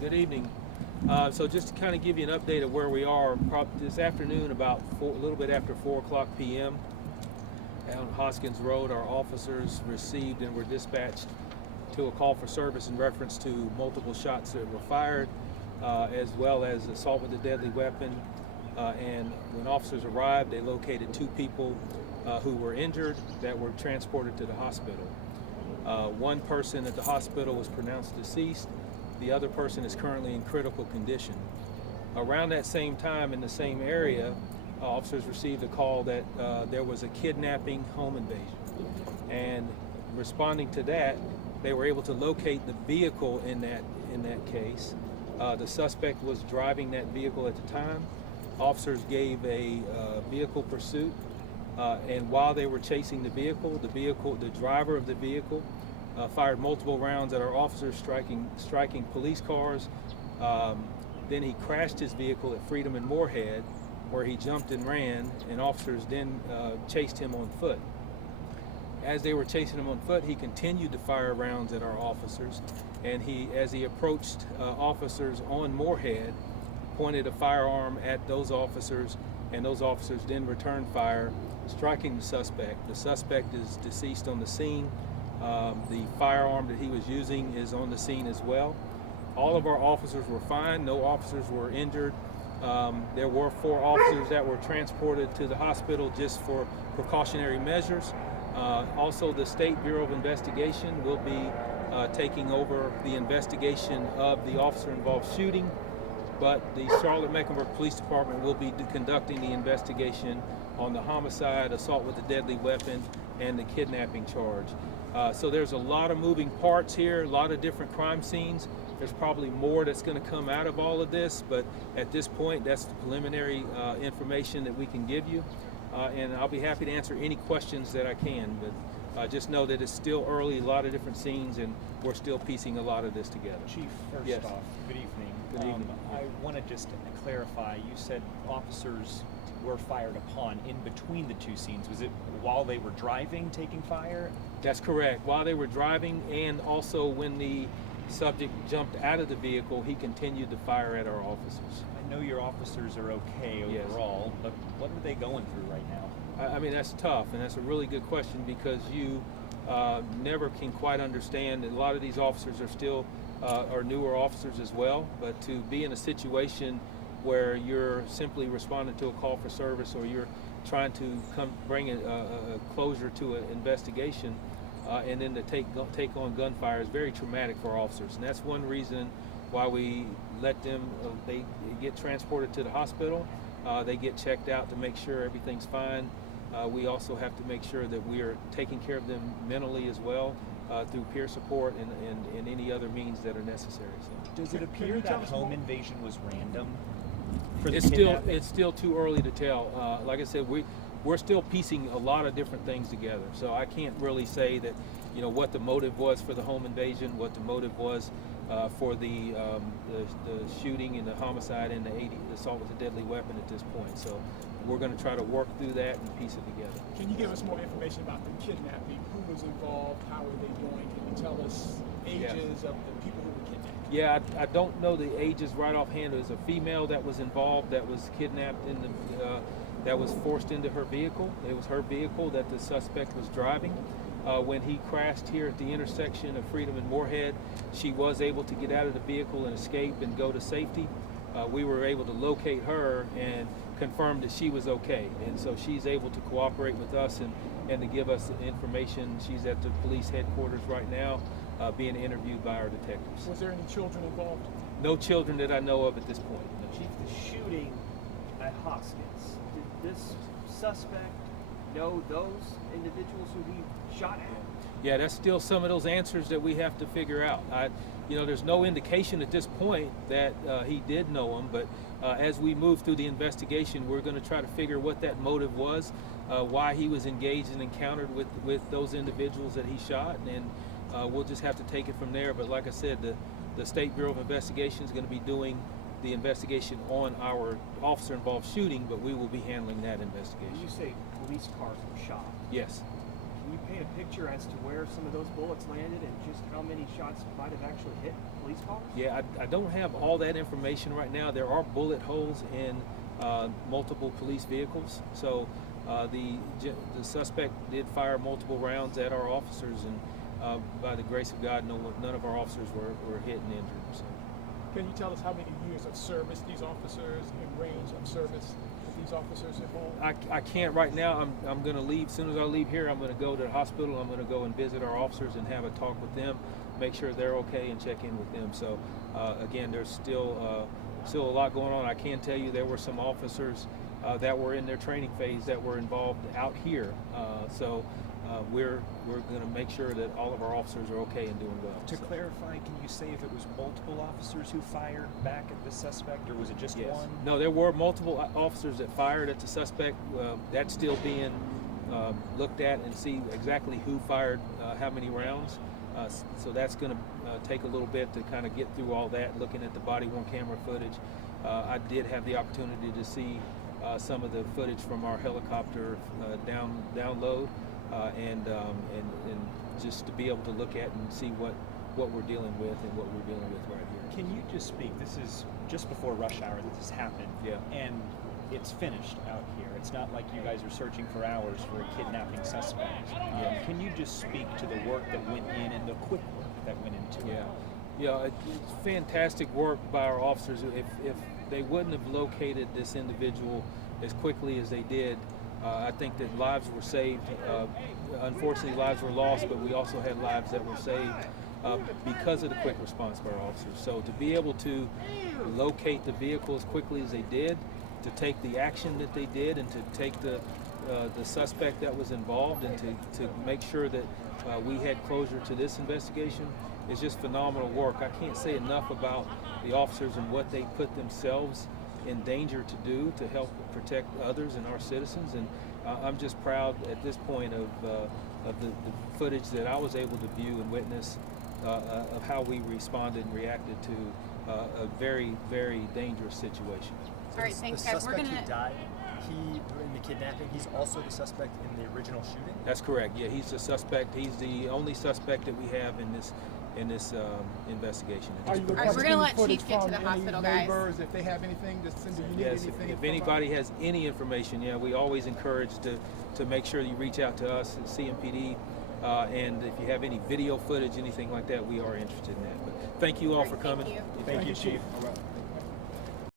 Good evening. So just to kind of give you an update of where we are, this afternoon about a little bit after 4 o'clock p.m. on Hoskins Road, our officers received and were dispatched to a call for service in reference to multiple shots that were fired, as well as assault with a deadly weapon. And when officers arrived, they located two people who were injured that were transported to the hospital. One person at the hospital was pronounced deceased. The other person is currently in critical condition. Around that same time in the same area, officers received a call that there was a kidnapping home invasion. And responding to that, they were able to locate the vehicle in that case. The suspect was driving that vehicle at the time. Officers gave a vehicle pursuit, and while they were chasing the driver of the vehicle fired multiple rounds at our officers, striking police cars. Then he crashed his vehicle at Freedom and Moorhead, where he jumped and ran, and officers then chased him on foot. As they were chasing him on foot, he continued to fire rounds at our officers, and as he approached officers on Moorhead, pointed a firearm at those officers, and those officers then returned fire, striking the suspect. The suspect is deceased on the scene. The firearm that he was using is on the scene as well. All of our officers were fine. No officers were injured. There were 4 officers that were transported to the hospital just for precautionary measures. Also, the State Bureau of Investigation will be taking over the investigation of the officer-involved shooting, but the Charlotte-Mecklenburg Police Department will be conducting the investigation on the homicide, assault with a deadly weapon, and the kidnapping charge. So there's a lot of moving parts here, a lot of different crime scenes. There's probably more that's going to come out of all of this, but at this point, that's the preliminary information that we can give you. And I'll be happy to answer any questions that I can, but just know that it's still early, a lot of different scenes, and we're still piecing a lot of this together. Chief, first off, good evening. Good evening. I want to just clarify, you said officers were fired upon in between the two scenes. Was it while they were driving, taking fire? That's correct. While they were driving, and also when the subject jumped out of the vehicle, he continued to fire at our officers. I know your officers are okay overall, but what are they going through right now? I mean, that's tough, and that's a really good question, because you never can quite understand. A lot of these officers are still are newer officers as well, but to be in a situation where you're simply responding to a call for service, or you're trying to bring a closure to an investigation, and then to take on gunfire is very traumatic for our officers. And that's one reason why we let them, they get transported to the hospital, they get checked out to make sure everything's fine. We also have to make sure that we are taking care of them mentally as well, through peer support and any other means that are necessary. So. Does it appear that home invasion was random? It's still too early to tell. Like I said, we're still piecing a lot of different things together. So I can't really say that, what the motive was for the home invasion, what the motive was for the shooting and the homicide and the assault with a deadly weapon at this point. So we're going to try to work through that and piece it together. Can you give us more information about the kidnapping? Who was involved? How were they doing? Can you tell us ages of the people who were kidnapped? Yeah, I don't know the ages right offhand. There was a female that was involved that was kidnapped that was forced into her vehicle. It was her vehicle that the suspect was driving. When he crashed here at the intersection of Freedom and Moorhead, she was able to get out of the vehicle and escape and go to safety. We were able to locate her and confirm that she was okay. And so she's able to cooperate with us and to give us information. She's at the police headquarters right now, being interviewed by our detectives. Was there any children involved? No children that I know of at this point. No. Chief, the shooting at Hoskins, did this suspect know those individuals who he shot at? Yeah, that's still some of those answers that we have to figure out. There's no indication at this point that he did know them, but as we move through the investigation, we're going to try to figure what that motive was, why he was engaged and encountered with those individuals that he shot, and we'll just have to take it from there. But like I said, the State Bureau of Investigation is going to be doing the investigation on our officer-involved shooting, but we will be handling that investigation. When you say police cars were shot, yes. can you paint a picture as to where some of those bullets landed and just how many shots might have actually hit police cars? Yeah, I don't have all that information right now. There are bullet holes in multiple police vehicles. So the suspect did fire multiple rounds at our officers, and by the grace of God, none of our officers were hit and injured. So. Can you tell us how many years of service these officers and range of service that these officers have hold? I can't right now. I'm going to leave. As soon as I leave here, I'm going to go to the hospital. I'm going to go and visit our officers and have a talk with them, make sure they're okay, and check in with them. So again, there's still a lot going on. I can tell you there were some officers that were in their training phase that were involved out here. So we're going to make sure that all of our officers are okay and doing well. To clarify, can you say if it was multiple officers who fired back at the suspect, or was it just one? No, there were multiple officers that fired at the suspect. That's still being looked at and see exactly who fired how many rounds. So that's going to take a little bit to kind of get through all that, looking at the body-worn camera footage. I did have the opportunity to see some of the footage from our helicopter download. And just to be able to look at and see what we're dealing with and what we're dealing with right here. Can you just speak? This is just before rush hour that this happened. Yeah. And it's finished out here. It's not like you guys are searching for hours for a kidnapping suspect. Yeah. Can you just speak to the work that went in and the quick work that went into it? Yeah, it's fantastic work by our officers. If they wouldn't have located this individual as quickly as they did, I think that lives were saved. Unfortunately, lives were lost, but we also had lives that were saved because of the quick response by our officers. So to be able to locate the vehicle as quickly as they did, to take the action that they did, and to take the suspect that was involved, and to make sure that we had closure to this investigation is just phenomenal work. I can't say enough about the officers and what they put themselves in danger to do to help protect others and our citizens, and I'm just proud at this point of the footage that I was able to view and witness of how we responded and reacted to a very, very dangerous situation. All right, thanks, the guys. We're suspect gonna. who died, in the kidnapping, he's also the suspect in the original shooting? That's correct. Yeah, he's the suspect. He's the only suspect that we have in this investigation. Are you All right, we're gonna let footage Chief get to from the any hospital, guys. neighbors, if they have anything to send, do you need Yes, anything? if from anybody has any information, we always encourage to make sure you reach out to us at CMPD. And if you have any video footage, anything like that, we are interested in that. But thank you all for coming. Thank you. Thank you, Chief. All right.